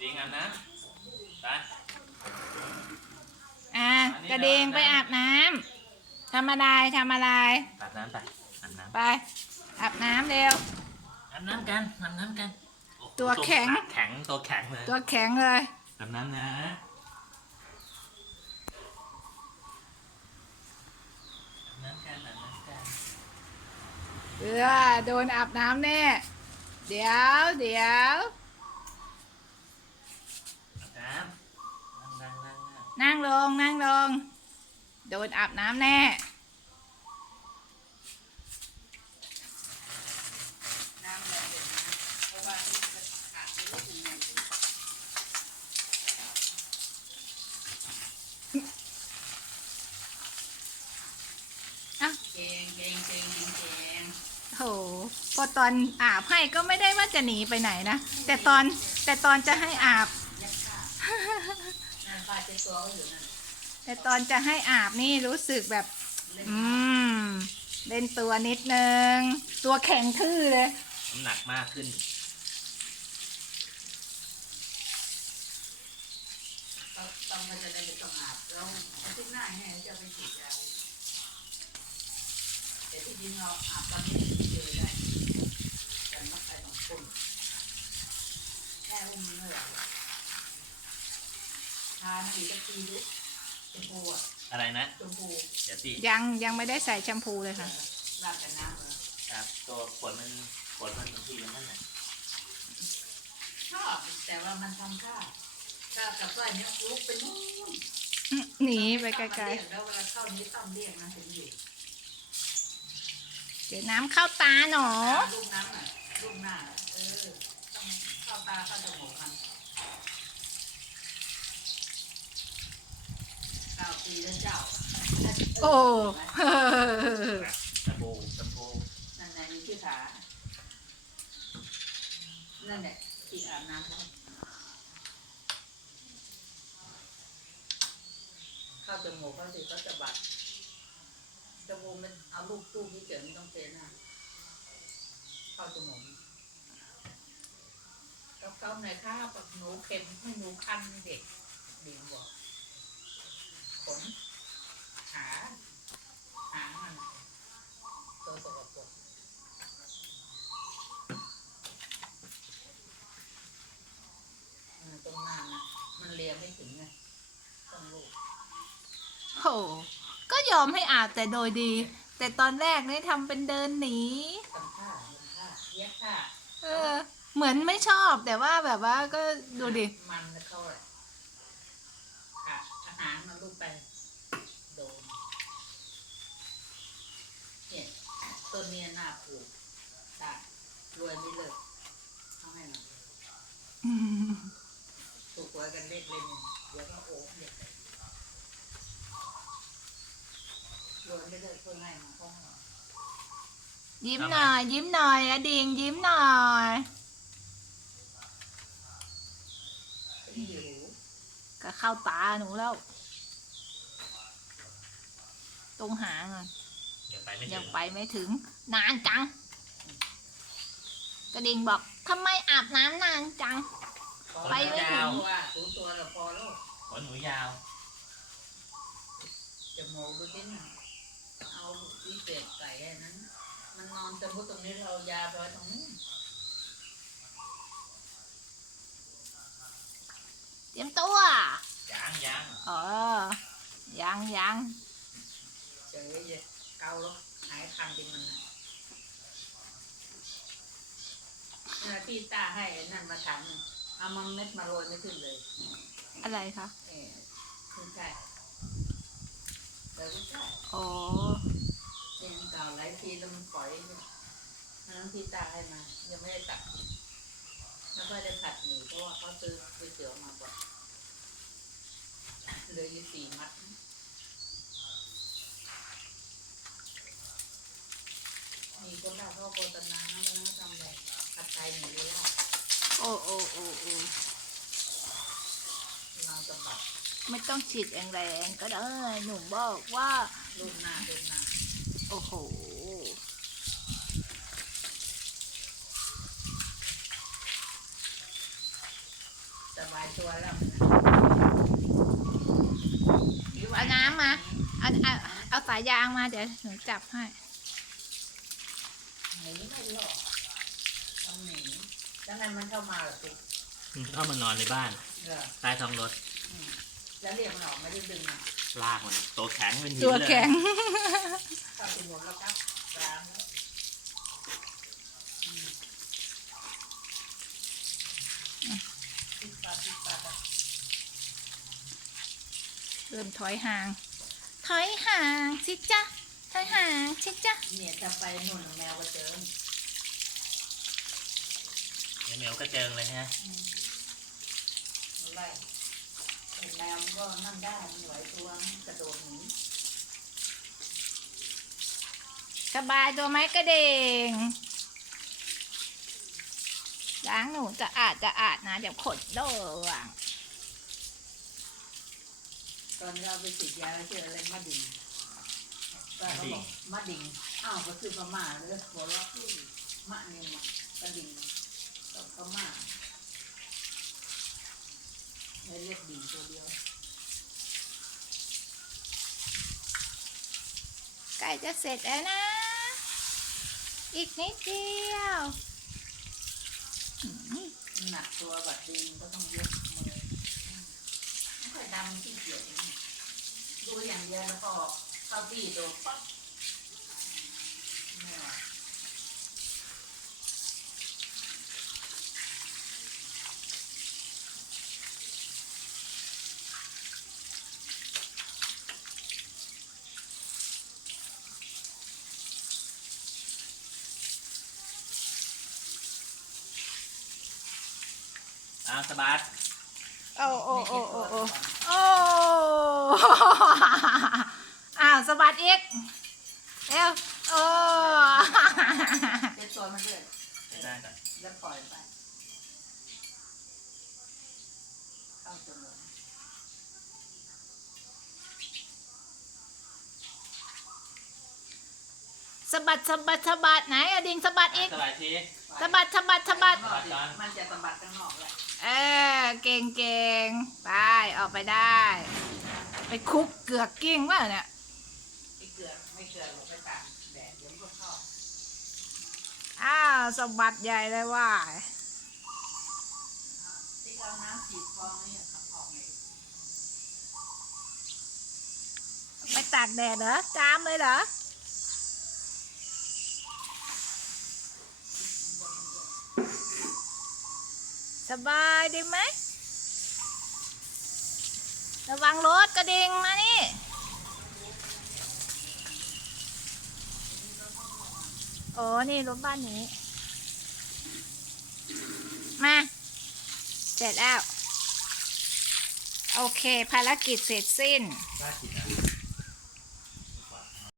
ดิงอาบน้ำไปอะอันนี้กระเดงเราไปอาบน้ำทำอะไรทำอะไร อาบน้ำไปอาบน้ำไปอาบน้ำเร็วอาบน้ำกันอาบน้ำกันโอ้โหตัวแข็ง แข็งตัวแข็งเลยตัวแข็งเลย อาบน้ำนะอาบน้ำกันอาบน้ำกันเออโดนอาบน้ำแน่ เดี๋ยวเดี๋ยว อาบน้ำนั่งนั่งนั่งนั่ง นั่ง ลงนั่งลง โดนอาบน้ำแน่น้ำอะไรเด็ดนะเพราะว่านี่จะขาดไปลูกหนึ่งไงอะเก่งเก่งเก่งเก่งเก่งโหพอตอนอาบให้ก็ไม่ได้ว่าจะหนีไปไหนนะ แต่ตอนแต่ตอนจะให้อาบ แต่ตอนจะให้อาบนี่รู้สึกแบบเล่นอืม เล่นตัวนิดนึง ตัวแข็งทื่อเลย น้ำหนักมากขึ้นก็ต้องมันจะได้ไม่ต้องอาบแล้วอาทิตย์หน้าแห้จะไปฉีดยาแต่ที่จริงเราอาบตอนนี้เจอได้แต่มักไปสองคนแค่อุ้มมันไม่ไหว ทานอีกสักทีดิชมพูอะอะไรนะ ชมพูเดี๋ยวสิยังยังไม่ได้ใส่แชมพูเลยค่ะ ราดกับน้ำเลยครับตัวขนมันขนมันบางทีมันนั่นแหละชอบแต่ว่ามันทำข้าวข้าวกับไส้เนี้ยลุกไปนู่นหนีไปไกลๆแล้วเวลาเข้านี้ต้องเรียกนะถึงอยู่ๆ เดี๋ยวน้ำเข้าตาหนอ ลูกน้ำอะลูกหน้าเออต้องเข้าตาเข้าจมูกมัน เก้าปีแล้วเจ้าโอ้ตะบูตะบูนั่นไงมีที่ขานั่นแหละที่อาบน้ำแล้วเข้าจมูกเขาสิเขาจะบัดจมูกมันเอาลูกตู้ที่เกิดไม่ต้องเป็นนะเข้าจมูกกับเก้าหน่อยค่ะปักหนูเค็มให้หนูคันเด็กดีบอก ขนขาหางมันตัวสกปรกมันตรงหน้านะมันเลียไม่ถึงไงต้องลูกโหก็ยอมให้อาบแต่โดยดี แต่ตอนแรกนี่ทำเป็นเดินหนี ทำท่าทำท่าเย็บท่าเออ เหมือนไม่ชอบแต่ว่าแบบว่าก็ดูดิ มันเข้าเละาหารมันลูกไปโดนเนี่ยต้นเนี้ยน่าปลูกได้รวยไม่เลิกเอาให้มันปลูกไว้กันเล็กเลยเนี่ยเดี๋ยวก็โอ้เด็กเลยรวยไม่เลิกเพื่อให้มันก็ให้ยิ้มหน่อย ยิ้มหน่อยอะดิงยิ้มหน่อยไม่หิวก็เข้าตาหนูแล้ว ตรงหางอะยังไปไม่ถึยังงไปไม่ถึง นานจัง กระดิ่งบอกทำไมอาบน้ำนานจัง ไปไม่ถึง ว่าถูตัวแล้วพอแล้วขนหนูยาวจมูกดูที่น่ะเอาวิเศษใส่แค่นั้น มันนอนสมมติตรงนี้เราเอายาไปไว้ตรงนี้เตรียมตัว ยางยางเออยังยังเฉยเลยเกาแล้วหายคันจริงมันนะเวลาพี่ตาให้นั่นมาถังเอามาเม็ดมาโรยไม่ขึ้นเลยอะไรคะเออขึ้นใช่แต่ไม่ใช่โอ้เองเก่าหลายทีแล้วมันปล่อยเนี่ยอันนั้นพี่ตาให้มา ยังไม่ได้ตัดแล้วก็ได้ผัดหมี่เพราะว่าเขาซื้อก๋วยเตี๋ยวมาก่อนเหลืออยู่สี่มัด มีคนเล่าเขาโฆษณานะมันต้องทำแบบผัดไทยหมี่ลาบโอ้โอ้โอ้โอ้เราสะบัดไม่ต้องฉีดแรงๆก็ได้หนุ่มบอกว่ารูปหน้ารูปหน้าโอ้โห สบายตัวแล้วเอาน้ำมา เอาเอาเอาสายยางมาเดี๋ยวหนูจับให้ห นีไม่หรอกต้องหนีแล้วไงมันเข้ามาเหรอสิมันเข้ามานอนในบ้านเหรอใต้ท้องรถอืมแล้วเรียกมันออกไม่ได้ดึงอะลากมันตัวแข็งเป็นหินตัวเลยแข็ง เข้าไปหมดแล้วครับกลางแล้วอืมปิดปากปิดปากอะเริ่มถอยห่าง ถอยห่างสิจ๊ะ ถอยห่างสิจ๊ะเนี่ยจะไปหนุนแมวก็เจอเดี๋ยวแมวก็เจิงเลยฮะไล่ไอ้แมวมันก็นั่งได้มันไหวตัวมันกระโดดหนีสบายตัวไหมกระเด้งล้างหนูจะอาดจะอาดนะ เดี๋ยวขนโดวงตอนเราไปติดยาแล้วเจออะไรมาดิ่ง ก็เขาบอกมาดิ่งอ้าวก็คือพม่าเลยหัวเราะที่มะเนี่ยมะกระดิ่งก็พม่าเลยเรียกดิ่งตัวเดียวใกล้จะเสร็จแล้วนะ อีกนิดเดียวอืมหนักตัวบัดดิ่งก็ต้องยกมือไม่ค่อยดำที่เกียจอย่างนี้ดูอย่างเดียวแล้วก็ เข้าที่โดดปั๊บไม่ไหวอ้าวสบัดโอ้โอ้โอ้โอ้โอ้โอ้อ้าว สะบัดอีกเร็วโอ้เช็ดตัวมันด้วยได้ก่อนแล้วปล่อยไปเข้าจมูกสะบัดสะบัดสะบัดไหนอะดิงสะบัดอีกสบายทีสะบัดสะบัดสะบัดข้างนอกดิมันจะสะบัดข้างนอกแหละเออเก่งเก่งไปออกไปได้ ไปคุกเกือกกิ้งว่าเนี่ยไม่ เกลือไม่เกลือหรอกไปตากแดดเดี๋ยวมันก็เข้าอ้าวสะบัดใหญ่เลยว่าที่เอาน้ำฉีดฟองนี่ขับออกไงไปตากแดดเหรอจามเลยเหรอสบายดีไหม ระวังรถกระดิ่งมานี่ โอ้นี่รถบ้านนี้ มา เสร็จแล้ว โอเค ภารกิจเสร็จสิ้น ภารกิจนะ